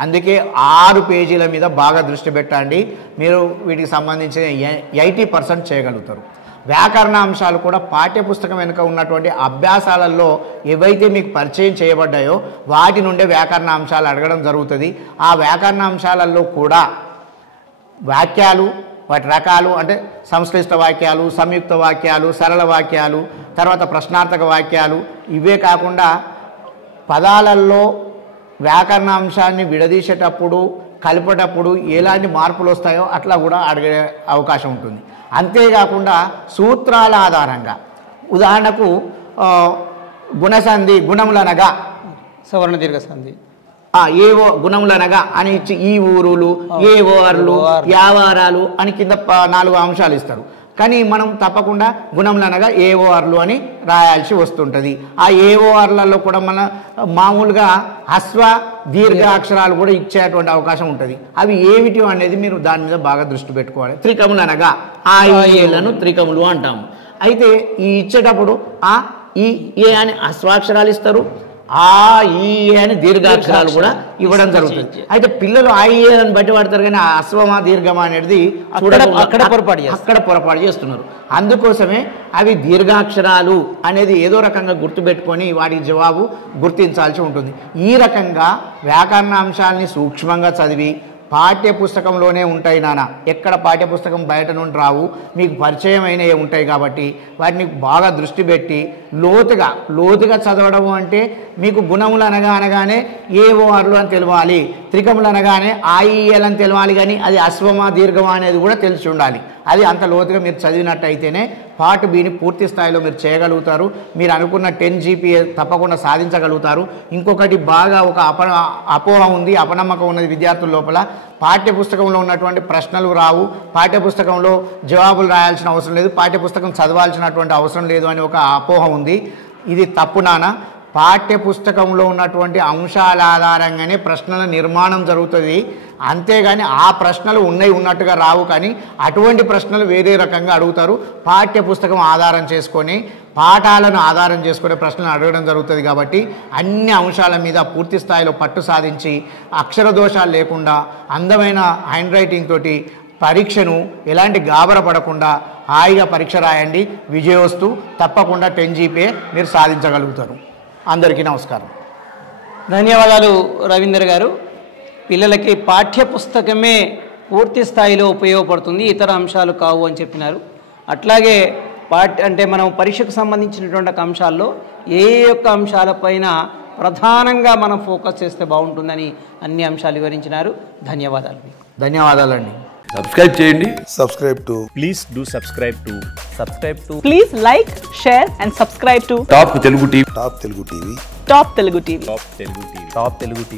అందుకే 6 పేజీల మీద బాగా దృష్టి పెట్టండి. మీరు వీటికి సంబంధించిన 80% చేయగలుగుతారు. వ్యాకరణ అంశాలు కూడా పాఠ్యపుస్తకం వెనుక ఉన్నటువంటి అభ్యాసాలలో ఏవైతే మీకు పరిచయం చేయబడ్డాయో వాటి నుండే వ్యాకరణ అంశాలు అడగడం జరుగుతుంది. ఆ వ్యాకరణ అంశాలలో కూడా వాక్యాలు, వాటి రకాలు అంటే సంశ్లిష్ట వాక్యాలు, సంయుక్త వాక్యాలు, సరళ వాక్యాలు, తర్వాత ప్రశ్నార్థక వాక్యాలు, ఇవే కాకుండా పదాలలో వ్యాకరణ అంశాన్ని విడదీసేటప్పుడు కలిపేటప్పుడు ఎలాంటి మార్పులు వస్తాయో అట్లా కూడా అడిగే అవకాశం ఉంటుంది. అంతేకాకుండా సూత్రాల ఆధారంగా ఉదాహరణకు గుణసంధి, గుణములనగా సవర్ణ దీర్ఘ సంధి, ఏవో గుణములనగా అని ఇచ్చి ఈ ఊరులు, ఏవోర్లు, యావారాలు అని కింద 4 అంశాలు ఇస్తారు. కానీ మనం తప్పకుండా గుణములనగా ఏవోర్లు అని రాయాల్సి వస్తుంటుంది. ఆ ఏవోర్లలో కూడా మన మామూలుగా హ్రస్వ దీర్ఘ అక్షరాలు కూడా ఇచ్చేటువంటి అవకాశం ఉంటుంది. అవి ఏమిటి అనేది మీరు దాని మీద బాగా దృష్టి పెట్టుకోవాలి. త్రికములనగా ఆ ఏలను త్రికములు అంటాము. అయితే ఈ ఇచ్చేటప్పుడు ఆ ఈ ఏ అని హ్రస్వాక్షరాలు ఇస్తారు, ఆ ఈ అని దీర్ఘాక్షరాలు కూడా ఇవ్వడం జరుగుతుంది. అయితే పిల్లలు ఆ ఈ అని బట్టి పడతారు, కానీ ఆ అశ్వమా దీర్ఘమా అనేది అక్కడ పొరపాటు చేస్తున్నారు. అందుకోసమే అవి దీర్ఘాక్షరాలు అనేది ఏదో రకంగా గుర్తుపెట్టుకొని వాటికి జవాబు గుర్తించాల్సి ఉంటుంది. ఈ రకంగా వ్యాకరణ అంశాలని సూక్ష్మంగా చదివి పాఠ్యపుస్తకంలోనే ఉంటాయి నాన్న, ఎక్కడ పాఠ్యపుస్తకం బయట నుండి రావు, మీకు పరిచయమైనవి ఉంటాయి. కాబట్టి వాటిని బాగా దృష్టి పెట్టి లోతుగా చదవడం అంటే మీకు గుణములు అనగానే ఏవోర్లు అని తెలవాలి, త్రికములు అనగానే ఆయిఎల్ అని తెలవాలి, కానీ అది అశ్వమా దీర్ఘమా అనేది కూడా తెలిసి ఉండాలి. అది అంత లోతుగా మీరు చదివినట్టయితేనే పార్ట్ బిని పూర్తి స్థాయిలో మీరు చేయగలుగుతారు. మీరు అనుకున్న 10 GPA తప్పకుండా సాధించగలుగుతారు. ఇంకొకటి బాగా ఒక అపోహ ఉంది, అపనమ్మకం ఉన్నది విద్యార్థుల లోపల. పాఠ్యపుస్తకంలో ఉన్నటువంటి ప్రశ్నలు రావు, పాఠ్యపుస్తకంలో జవాబులు రాయాల్సిన అవసరం లేదు, పాఠ్యపుస్తకం చదవాల్సినటువంటి అవసరం లేదు అని ఒక అపోహ ఉంది. ఇది తప్పు నాన్న. పాఠ్యపుస్తకంలో ఉన్నటువంటి అంశాల ఆధారంగానే ప్రశ్నల నిర్మాణం జరుగుతుంది. అంతేగాని ఆ ప్రశ్నలు ఉన్నట్టుగా రావు, కానీ అటువంటి ప్రశ్నలు వేరే రకంగా అడుగుతారు. పాఠ్యపుస్తకం ఆధారం చేసుకొని పాఠాలను ఆధారం చేసుకునే ప్రశ్నలు అడగడం జరుగుతుంది. కాబట్టి అన్ని అంశాల మీద పూర్తి స్థాయిలో పట్టు సాధించి అక్షర దోషాలు లేకుండా అందమైన హ్యాండ్ రైటింగ్ తోటి పరీక్షను ఎలాంటి గాబర పడకుండా హాయిగా పరీక్ష రాయండి. విజయోస్తు. తప్పకుండా 10 GPA మీరు సాధించగలుగుతారు. అందరికీ నమస్కారం. ధన్యవాదాలు రవీందర్ గారు. పిల్లలకి పాఠ్యపుస్తకమే పూర్తి స్థాయిలో ఉపయోగపడుతుంది, ఇతర అంశాలు కావు అని చెప్పినారు. అట్లాగే అంటే మనం పరీక్షకు సంబంధించినటువంటి అంశాల్లో ఏ యొక్క అంశాలపైన ప్రధానంగా మనం ఫోకస్ చేస్తే బాగుంటుందని అన్ని అంశాలు వివరించినారు. ధన్యవాదాలు. ధన్యవాదాలండి. సబ్స్క్రైబ్ చేయండి. Please do subscribe to. Please like, share and subscribe to top Telugu TV. Top Telugu TV. Top Telugu TV.